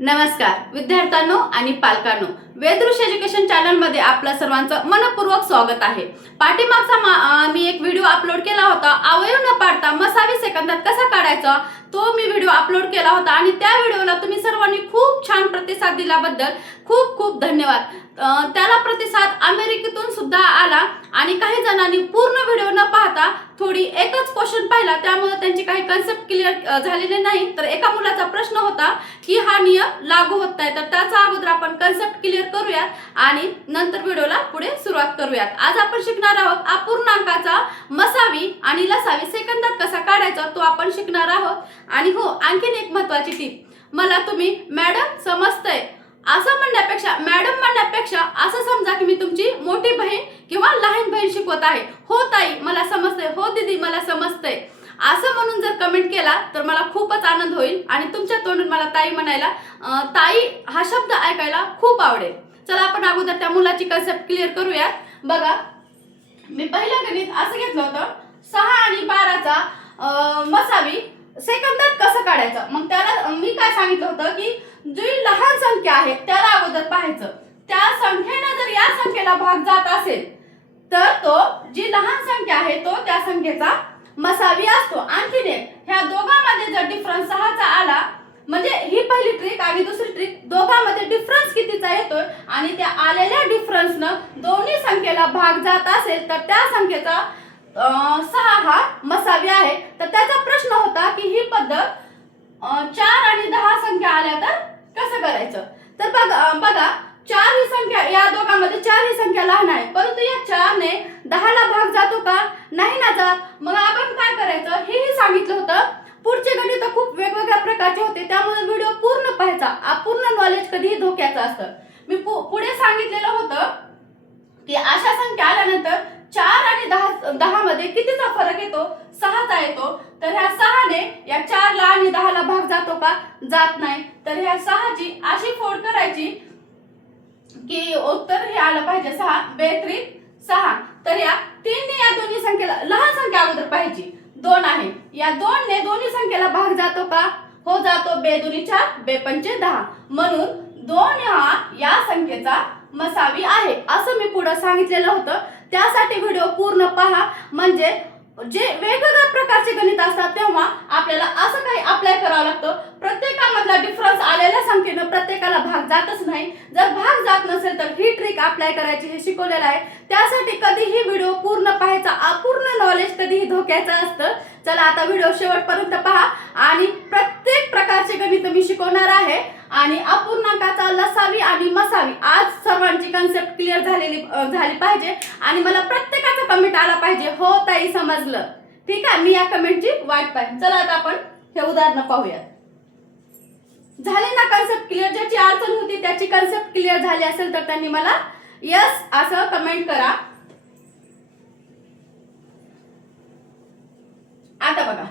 नमस्कार विद्यार्थ्यांनो आणि पालकांनो, वेदृश एज्युकेशन चॅनल मध्ये आपल्या सर्वांचं मनपूर्वक स्वागत आहे। पाठीमागचा मी एक व्हिडिओ अपलोड केला होता, अवयव न पाडता मसावी सेकंदात कसा काढायचा तो मी व्हिडिओ अपलोड केला होता आणि त्या व्हिडिओला तुम्ही सर्वांनी खूप छान प्रतिसाद दिल्याबद्दल खूप खूप धन्यवाद। त्याला प्रतिसाद अमेरिकेतून सुद्धा आला आणि काही जणांनी पूर्ण व्हिडिओ न पाहता थोडी एकच क्वेश्चन पाहिला, त्यामुळे त्यांची काही कन्सेप्ट क्लिअर झालेले नाही। तर एका मुलाचा प्रश्न होता की हा नियम लागू होत नाही, तर त्याचा अगोदर आपण कन्सेप्ट क्लिअर करूयात आणि नंतर व्हिडिओला पुढे सुरुवात करूयात। आज आपण शिकणार आहोत अपूर्णांकाचा मसावी आणि लसावी सेकंदात कसा काढायचा तो आपण शिकणार आहोत। आणि हो, आणखीन एक महत्त्वाची टिप, मला तुम्ही मॅडम समजतंय असं म्हणण्यापेक्षा असं समजा की मी तुमची मोठी बहीण किंवा लहान बहीण शिकवत आहे। हो ताई मला समजतंय, हो दीदी मला समजतंय असं म्हणून जर कमेंट केला तर मला खूपच आनंद होईल आणि तुमच्या तोंडून मला ताई म्हणायला, ताई हा शब्द ऐकायला खूप आवडेल। चला आपण अगोदर त्या मुलाची कन्सेप्ट क्लिअर करूया। बघा, मी पहिलं गणित असं घेतलं होतं, 6 आणि 12चा मसावी सेकंदात कसं काढायचं। मग त्याला मी काय सांगितलं होतं की जी लहान संख्या आहे त्याला अगोदर पाहायचं, त्या संख्येने जर या संख्येला भाग जात असेल तर तो जी लहान संख्या आहे तो त्या संख्येचा मसावी असतो। आणखीन एक, ह्या दोघांमध्ये जर डिफरन्स 6चा आला, म्हणजे ही पहिली ट्रिक आणि दुसरी ट्रिक, दोघांमध्ये डिफरन्स कितीचा येतोय आणि त्या आलेल्या डिफरन्सनं दोन्ही संख्येला भाग जात असेल तर त्या संख्येचा 6 हा मसावी आहे। तर त्याचा प्रश्न होता की ही पद्धत 4 आणि 10 संख्या आल्या तर कसं करायचं। तर बघा 4 ही संख्या, या दोघांमध्ये 4 ही संख्या लहान आहे, परंतु या 4 ने 10 ला भाग जातो का, नाही ना जात। मग आपण काय करायचं हेही सांगितलं होतं। पुढचे गणित खूप वेगवेगळ्या प्रकारचे होते, त्यामुळे व्हिडिओ पूर्ण पाहायचा। अपूर्ण नॉलेज कधीही धोक्याचं असतं। मी पुढे सांगितलेलं होतं की अशा संख्या आल्यानंतर 4 आणि 10 मध्ये कितीचा फरक येतो, 6चा येतो। तर ह्या 6 ने या 4 ला आणि 10 ला भाग जातो का, जात नाही। तर ह्या 6ची अशी फोड करायची की उत्तर हे आलं पाहिजे 6 बेत्रिक 6। तर या 3 ने या दोन्ही संख्येला, लहान संख्या अगोदर पाहिजे 2 आहे, या 2 ने दोन्ही संख्येला भाग जातो का, हो जातो, 2 दुनी 4 2 पंचे 10, म्हणून 2 हा या संख्येचा मसावी आहे असं मी पुढे सांगितलेलं होतं। त्यासाठी व्हिडिओ पूर्ण पहा, म्हणजे जे वेगवेगळ्या प्रकारचे गणित असतात तेव्हा आपल्याला असं काही अप्लाय करावं लागतं। प्रत्येकामधला डिफरन्स आलेल्या संख्येनं प्रत्येकाला भाग जातच नाही, जर भाग जात नसेल तर ही ट्रिक अप्लाय करायची हे शिकवलेलं आहे। त्यासाठी कधीही व्हिडिओ पूर्ण पाहायचा, अपूर्ण नॉलेज कधीही धोक्याचं असतं। चला आता व्हिडिओ शेवटपर्यंत पहा आणि प्रत्येक प्रकारचे गणित मी शिकवणार आहे आणि अपूर्णांकाचा लसावी आणि मसावी आज सर्वांची कन्सेप्ट क्लिअर झाली पाहिजे आणि मला प्रत्येकाचा कमेंट आला पाहिजे, हो ताई समजलं। ठीक आहे, मी या कमेंटची वाट पाहिजे। चला आता आपण हे उदाहरण पाहूया। झाले ना कन्सेप्ट क्लिअर, ज्याची अडचण होती त्याची कन्सेप्ट क्लिअर झाली असेल तर त्यांनी मला यस असं कमेंट करा। आता बघा,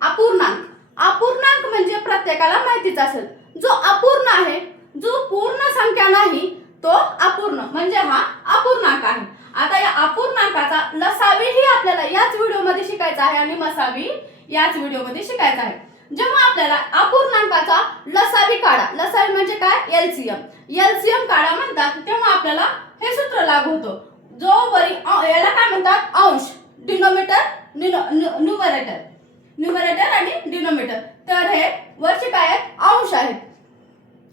अपूर्णांक म्हणजे प्रत्येकाला माहितीच असेल, जो अपूर्ण आहे, जो पूर्ण संख्या नाही तो अपूर्ण म्हणजे हा अपूर्णांक आहे। आता या अपूर्णांकाचा लसावी ही आपल्याला याच व्हिडिओमध्ये शिकायचा आहे आणि मसावी याच व्हिडिओमध्ये शिकायचा आहे। जेव्हा आपल्याला अपूर्णांकाचा लसावी काढा, लसावी म्हणजे काय, एलसीएम काढा म्हणतात, तेव्हा आपल्याला हे सूत्र लागू होतं, जो वरी याला काय म्हणतात, अंश, डिनोमिनेटर न्यूमरेटर आणि डिनोमिनेटर। तर हे वरचे काय आहेत, अंश आहेत।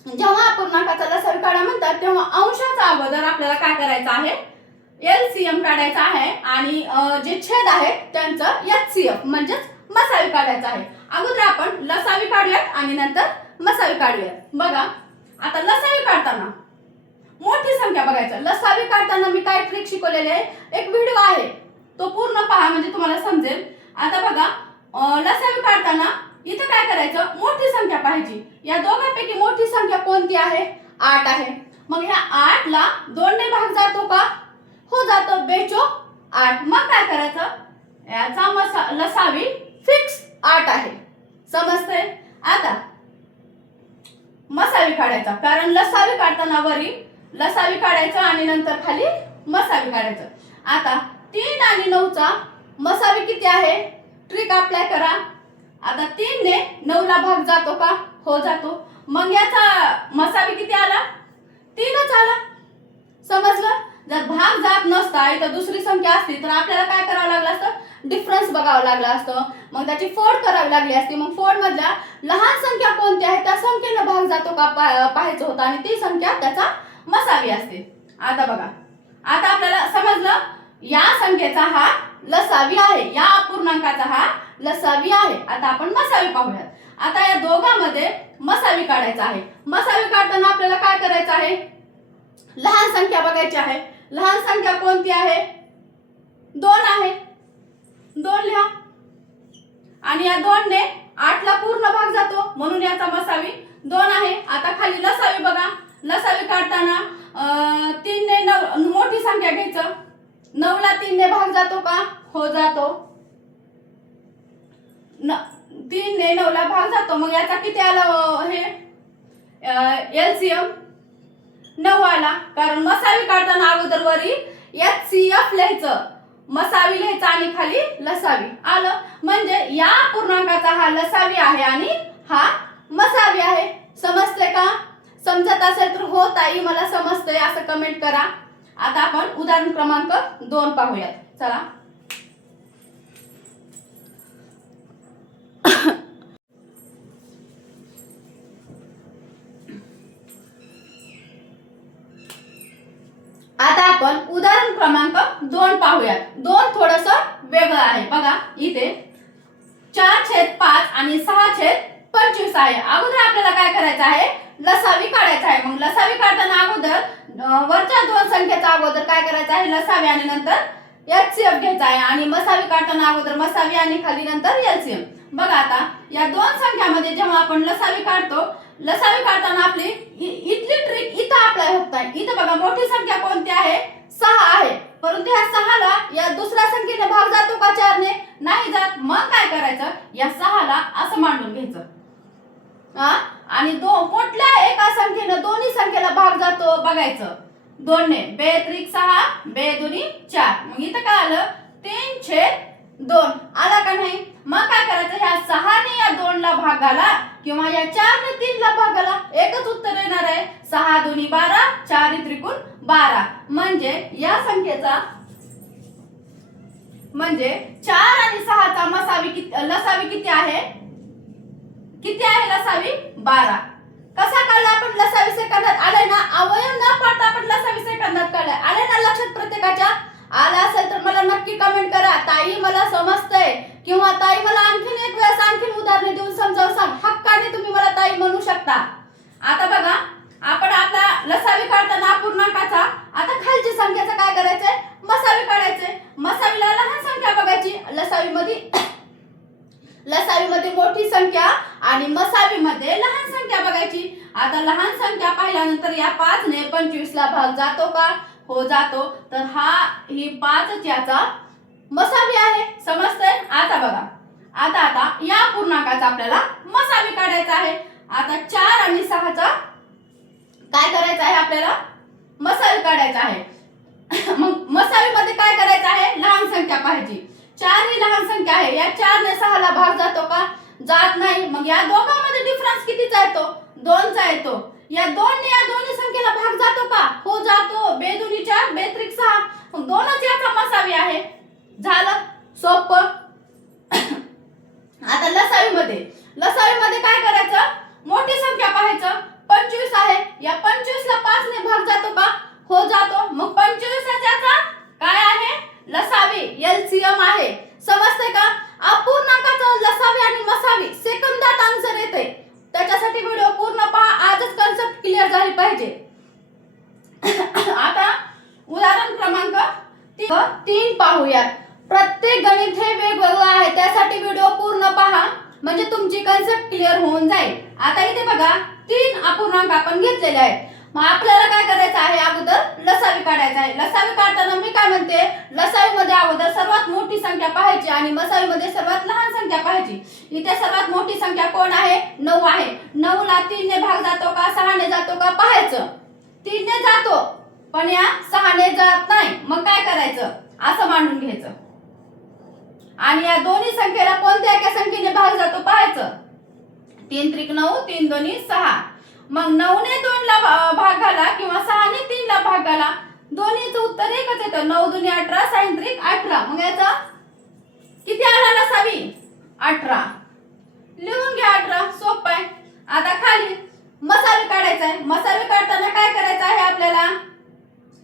जेव्हा अपूर्णांकाचा लसावी काढा म्हणतात तेव्हा अंशाचा अगोदर आपल्याला काय करायचं आहे, एलसीएम काढायचा आहे आणि जे छेद आहेत त्यांचं एचसीएफ म्हणजेच मसावी काढायचं आहे। अगोदर आपण लसावी काढूयात आणि नंतर मसावी काढूयात। बघा, आता लसावी काढताना मोठी संख्या बघायचं, लसावी काढताना मी काय ट्रिक शिकवलेली आहे, एक व्हिडिओ आहे तो पूर्ण पहा म्हणजे तुम्हाला समजेल। आता बघा, लसावी काढताना इथे काय करायचं, मोठी संख्या पाहिजे। या दोघांपैकी मोठी संख्या कोणती आहे, 8 आहे। मग ह्या 8 ला 2 ने भाग जातो का, हो जातो, 2 चोक 8। मग काय करायचं, याचा लसावी फिक्स 8 आहे, समजते। आता मसावी काढायचा, कारण लसावी काढताना वरी लसावी काढायचं आणि नंतर खाली मसावी काढायचं। आता 3 आणि 9चा मसावी किती आहे, ट्रिक अप्लाय करा। आता 3 ने 9 ला भाग जातो का, हो जातो. मग याचा मसावी किती आला? 3च आला. समजलं? जर भाग जात नसता इथं दुसरी संख्या असती तर आपल्याला काय करावं लागलं असतं? डिफरन्स बघावं लागलं असतं. मग त्याची फोड करावी लागली असती. मग फोड मधल्या लहान संख्या कोणती आहे त्या संख्येने भाग जातो का पाहायचं होतं आणि ती संख्या त्याचा मसावी असते. आता बघा, आता आपल्याला समजलं या संख्येचा हा लसावी आहे, या अपूर्णांकाचा हा लसावी आहे. आता आपण मसावी पाहूयात. आता या दोघांमध्ये मसावी काढायचा आहे. मसावी काढताना आपल्याला काय करायचं आहे? लहान संख्या बघायची आहे. लहान संख्या कोणती आहे? 2 आहे. 2 लिहा. आणि या 2 ने 8 ला पूर्ण भाग जातो म्हणून याचा मसावी 2 आहे. आता खाली लसावी बघा. लसावी काढताना 3 ने 9 मोठी संख्या घ्यायचं. 9 ला 3 ने भाग जातो का? हो जातो. 3 ने 9 ला भाग जातो. मग याचा किती आला हे एलसीएम? 9 आला. कारण मसावी काढताना अगोदर वरी HCF लिहायचं, मसावी लिहायचं आणि खाली लसावी आलं. म्हणजे या पूर्णांकाचा हा लसावी आहे आणि हा मसावी आहे. समजते का? समजत असेल तर हो ताई मला समजतंय असं कमेंट करा. आता आपण उदाहरण क्रमांक 2 पाहूयात. चला. आता आपण उदाहरण क्रमांक 2 पाहूयात. 2 थोडस वेगळं आहे. बघा इथे 4/5 आणि 6/25 आहे. अगोदर आपल्याला काय करायचं आहे? लसावी काढायचा आहे. मग लसावी काढताना अगोदर वरच्या 2 संख्येचा अगोदर काय करायचं आहे? लसावी आणि नंतर HCF घ्यायचा आहे. आणि मसावी काढताना अगोदर मसावी आणि खाली नंतर LCM. बघा आता या 2 संख्यामध्ये जेव्हा आपण लसावी काढतो, लसावी काढताना आपली इथली ट्रिक इथं अप्लाय होत नाही. इथं बघा मोठी संख्या कोणती आहे? 6 आहे. परंतु या 6 ला या दुसऱ्या संख्येने भाग जातो का 4 ने? नाही जात. मग काय करायचं? या 6 ला असं मांडून घ्यायचं. आणि कुठल्या एका संख्येने दोन्ही संख्येला भाग जातो बघायचं. 2 ने 2×6 2×4. मग इथं काय आलं? 3/2 आला का नाही? मग काय करायचं? ह्या 6 ने या 2 ला भागाला किंवा या 4 ने 3 ला भागाला एकच उत्तर येणार आहे. 6 2 12 4 त्रिकोण 12. म्हणजे या संख्येचा म्हणजे 4 आणि 6 चा लसावी किती आहे? किती आहे लसावी? 12. कसा काढला आपण लसावी सेकंदात? आलाय ना? अवयव न पाडता आपण लसावी सेकंदात काढलाय. आले ना लक्षात प्रत्येकाच्या? आला असेल तर मला नक्की कमेंट करा. ताई मला समजतंय किंवा ताई मला आणखीन एक वेळेस आणखीन उदाहरणे देऊन समजावून सांग. हक्काने तुम्ही मला ताई म्हणू शकता. आता बघा आपण आता लसावी काढताना अपूर्णांकाचा आता खालची संख्याचं काय करायचंय? मसावी काढायचंय. मसावीला लहान संख्या बघायची. लसावीमध्ये मोठी संख्या आणि मसावीमध्ये लहान संख्या बघायची. आता लहान संख्या पाहिल्यानंतर या 5 ने 25 ला भाग जातो का? हो जातो. तर ही 5 याचा मसावी आहे. समजतंय? आता बघा आता या पूर्णांकाचा आपल्याला मसावी काढायचा आहे. आता 4 आणि 6 चा काय करायचं आहे? आपल्याला मसावी काढायचा आहे. मग मसावीमध्ये काय करायचं आहे? लहान संख्या पाहिजे. 4 ही लहान संख्या आहे. या 4 ने 6 ला भाग जातो का? जात नाही. मग या दोघांमध्ये डिफरन्स कितीचा येतो? 2 चा येतो. या 2 ने या दोन्ही संख्येला भाग जातो का? हो जातो. 2×4 2×6. मग 2च याचा मसावी आहे. झालं सोपं. आता लसावीमध्ये काय करायचं? मोठी संख्या पाहायचं. 25 आहे. या 25 ला 5 ने भाग जातो का? हो जातो. मग 25 याचा काय आहे? लसावी LCM आहे. समजतंय का? अपूर्णांकाचा लसावी आणि मसावी सेकंदात आन्सर येते. त्याच्यासाठी व्हिडिओ पूर्ण पहा. आजच कन्सेप्ट क्लिअर झाली पाहिजे. आता उदाहरण क्रमांक 3 पाहूयात. प्रत्येक गणित हे वेगवेगळं आहे. त्यासाठी व्हिडिओ पूर्ण पहा म्हणजे तुमची कन्सेप्ट क्लिअर होऊन जाईल. आता इथे बघा 3 अपूर्णांक आपण घेतलेले आहेत. मग आपल्याला काय करायचं आहे? अगोदर लसावी काढायचा आहे. लसावी काढताना मी काय म्हणते? लसावीमध्ये अगोदर सर्वात मोठी संख्या पाहायची आणि मसावीमध्ये सर्वात लहान संख्या पाहायची. इथे सर्वात मोठी संख्या कोण आहे? 9 आहे. 9 ला 3 ने भाग जातो का? 6 ने जातो का? पाहायचं. 3 ने जातो पण या 6 ने जात नाही. मग काय करायचं? असं मांडून घ्यायचं. आणि या दोन्ही संख्येला कोणत्या एका संख्येने भाग जातो पाहायचं. 3 त्रिक 9, 3 दोन्ही 6. मग 9 ने 2 ला भाग घाला किंवा 6 ने 3 ला भाग घाला, दोन्हीचं उत्तर एकच येतं. 9 दोन्ही 18, 6 त्रिक 18. मग याचा किती आला लसावी? 18. लिहून घ्या 18. सोपं आहे. आता खाली मसावी काढायचा आहे. मसावी काढताना काय करायचं आहे आपल्याला?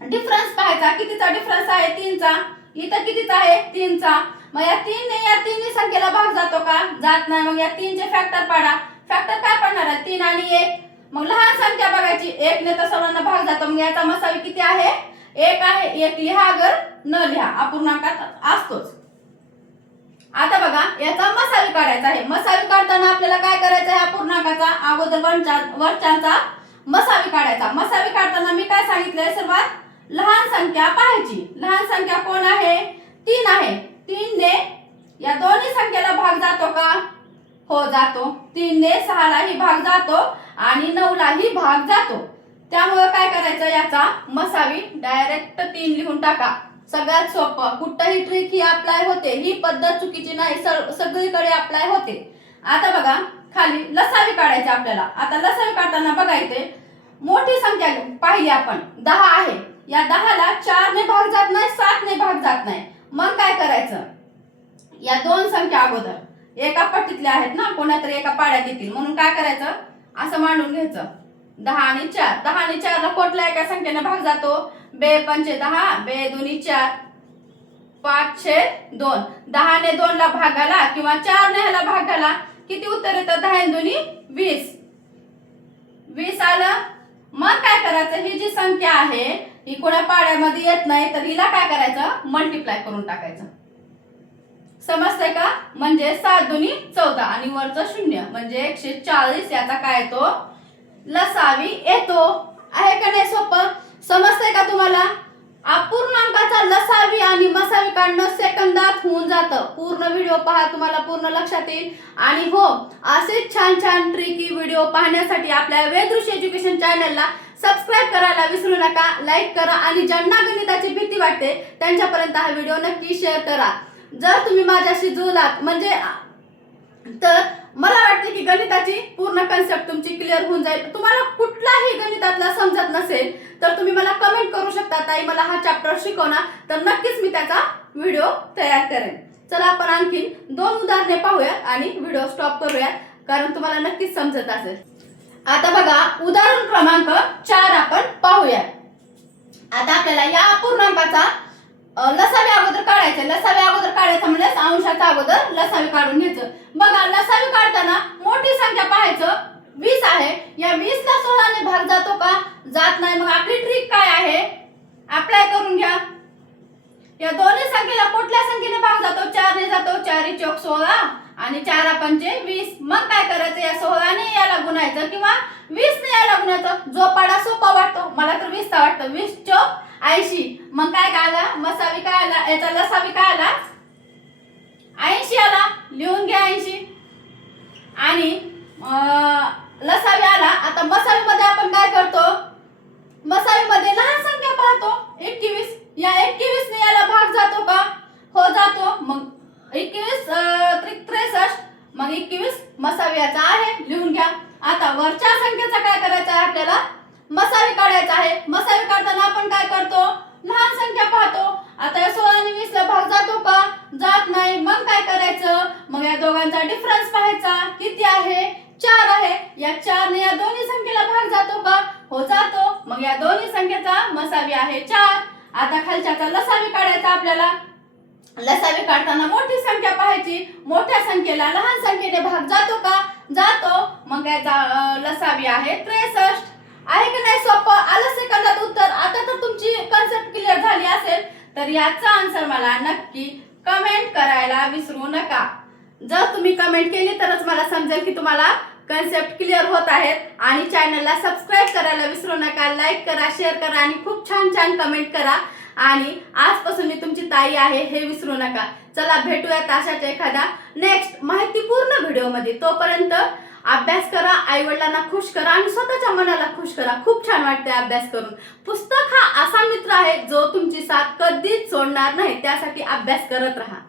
डिफरन्स पाहायचा. कितीचा डिफरन्स आहे? 3 चा. इथं कितीचा आहे? 3 चा. मग या 3 ने या 3 संख्येला भाग जातो का? जात नाही. मग या 3 चे फॅक्टर पाडा. फॅक्टर काय पडणार आहे? 3 आणि 1. मग लहान संख्या बघायची. 1 ने तर सर्वांना भाग जातो. मग याचा मसावी किती आहे? 1 आहे. 1 लिहा, अगर न लिहा, अपूर्णांकात असतोच. आता बघा याचा मसावी काढायचा आहे. मसावी काढताना आपल्याला काय करायचं आहे? अपूर्णांकाचा अगोदर वरच्यांचा मसावी काढायचा. मसावी काढताना मी काय सांगितलंय? सर्वात लहान संख्या पाहायची. लहान संख्या कोण आहे? 3 आहे. 3 ने या दोन्ही संख्येला भाग जातो का? हो, जातो. 3 ने 6 लाही भाग जातो आणि 9 लाही भाग जातो. त्यामुळे काय करायचं? याचा मसावी डायरेक्ट 3 लिहून टाका. सगळ्यात सोपं. कुठही ट्रिक ही अप्लाय होते. ही पद्धत चुकीची नाही, सगळीकडे अप्लाय होते. आता बघा खाली लसावी काढायची आपल्याला. आता लसावी काढताना बघायचे, मोठी संख्या पाहिली आपण 10 आहे. या 10 ला 4 ने भाग जात नाही, 7 ने भाग जात नाही. मग काय करायचं? या दोन संख्या अगोदर एका पट्टीतल्या आहेत ना, कोणातरी एका पाड्यात येतील, म्हणून काय करायचं? असं मांडून घ्यायचं. 10 आणि 4. 10 आणि 4 ला कुठल्या एका संख्येने भाग जातो? बे पंचे 10, बे दोन्ही 4, 5 छे 2. 10 ने 2 ला भाग घाला किंवा 4 ने ह्याला भाग घाला. किती उत्तर येतं? 10 आणि दोन्ही 20. 20 आलं. मग काय करायचं? ही जी संख्या आहे ही कोणा पाड्यामध्ये येत नाही, तर हिला काय करायचं? मल्टिप्लाय करून टाकायचं. समजतंय का? म्हणजे 7 दोन्ही 14 आणि वरचं 0 म्हणजे 140. याचा काय येतो? लसावी येतो. आहे का नाही सोपं? समजतंय का तुम्हाला? अपूर्णांकाचा लसावी आणि मसावी काढणं सेकंदात होऊन जातं. पूर्ण व्हिडिओ पहा, तुम्हाला पूर्ण लक्षात येईल. आणि हो, असे छान छान ट्रिकी व्हिडिओ पाहण्यासाठी आपल्या वेदृश्य एज्युकेशन चॅनलला सबस्क्राइब करायला विसरू नका. लाईक करा आणि ज्यांना गणिताची भीती वाटते त्यांच्यापर्यंत हा व्हिडिओ नक्की शेअर करा. जर तुम्ही माझ्याशी जुळलात म्हणजे तर मला वाटते की गणिताची पूर्ण कन्सेप्ट तुमची क्लिअर होऊन जाईल. तुम्हाला कुठलाही गणितातला समजत नसेल तर तुम्ही मला कमेंट करू शकता, ताई मला हा चॅप्टर शिकवणार, तर नक्कीच मी त्याचा व्हिडिओ तयार करेन. चला आपण आणखी 2 उदाहरणे पाहूया आणि व्हिडिओ स्टॉप करूया, कारण तुम्हाला नक्कीच समजत असेल. आता बघा उदाहरण क्रमांक 4 आपण पाहूया. आता आपल्याला या अपूर्णांकाचा लसावी अगोदर काढायचं. लसावी अगोदर काढायचं म्हणजे अंशाचा अगोदर लसावी काढून घ्यायचं. बघा लसावी काढताना मोठी संख्या पाहायचं. 20 आहे. या 20 ला 16 ने भाग जातो का? जात नाही. मग आपली ट्रिक काय आहे? अप्लाय करून घ्या. या दोन्ही संख्येला कुठल्या संख्येने भाग जातो? 4 ने जातो. 4 चौक 16 आणि 4 पंचे 20. मग काय करायचं? या 16 ने याला गुणायचं किंवा 20 ने याला गुणायचं. जो पाडा सोपा वाटतो, मला तर 20 चा वाटतं. 20 चौक 80. मग काय आला? मसावी काय आला? याचा लसावी काय आला? 80 आला. लिहून घ्या 80. आणि लसावी आला. आता मसावी मध्ये आपण काय करतो? मसावी मध्ये लहान संख्या पाहतो. 21. या 21 ने याला भाग जातो का? हो, जातो. मग 21 त्रिक 63. मग 21 मसावी याचा आहे. लिहून घ्या. आता वरच्या संख्येचा काय करायचं आहे आपल्याला? मसावी काढायचा आहे. मसावी काढताना आपण काय करतो? लहान संख्या पाहतो. आता या 16 आणि 20 ला भाग जातो का? जात नाही. मग काय करायचं? मग या दोघांचा डिफरन्स पाहायचा. किती आहे? 4 आहे. या 4 ने या दोन्ही संख्येला भाग जातो का? हो, जातो. मग या दोन्ही संख्येचा मसावी आहे 4. आता खालच्याचा लसावी काढायचा आपल्याला. लसावी काढताना मोठी संख्या पाहायची. मोठ्या संख्येला लहान संख्येने भाग जातो का? जातो. मग याचा लसावी आहे 63. आहे की नाही सोपं? आलं सेकंदात उत्तर. आता तर तुमची कन्सेप्ट क्लिअर झाली असेल तर याचा आन्सर मला नक्की कमेंट करायला विसरू नका. जर तुम्ही कमेंट केली तरच मला समजेल की तुम्हाला कन्सेप्ट क्लिअर होत आहेत. आणि चॅनलला सबस्क्राइब करायला विसरू नका. लाईक करा, शेअर करा आणि खूप छान छान कमेंट करा. आणि आजपासून मी तुमची ताई आहे हे विसरू नका. चला भेटूयात अशाच एखाद्या नेक्स्ट माहितीपूर्ण व्हिडिओमध्ये. तोपर्यंत अभ्यास करा, आई वडिलांना खुश करा आणि स्वतःच्या मनाला खुश करा. खूप छान वाटते अभ्यास करून. पुस्तक हा असा मित्र आहे जो तुमची साथ कधीच सोडणार नाही. त्यासाठी अभ्यास करत राहा.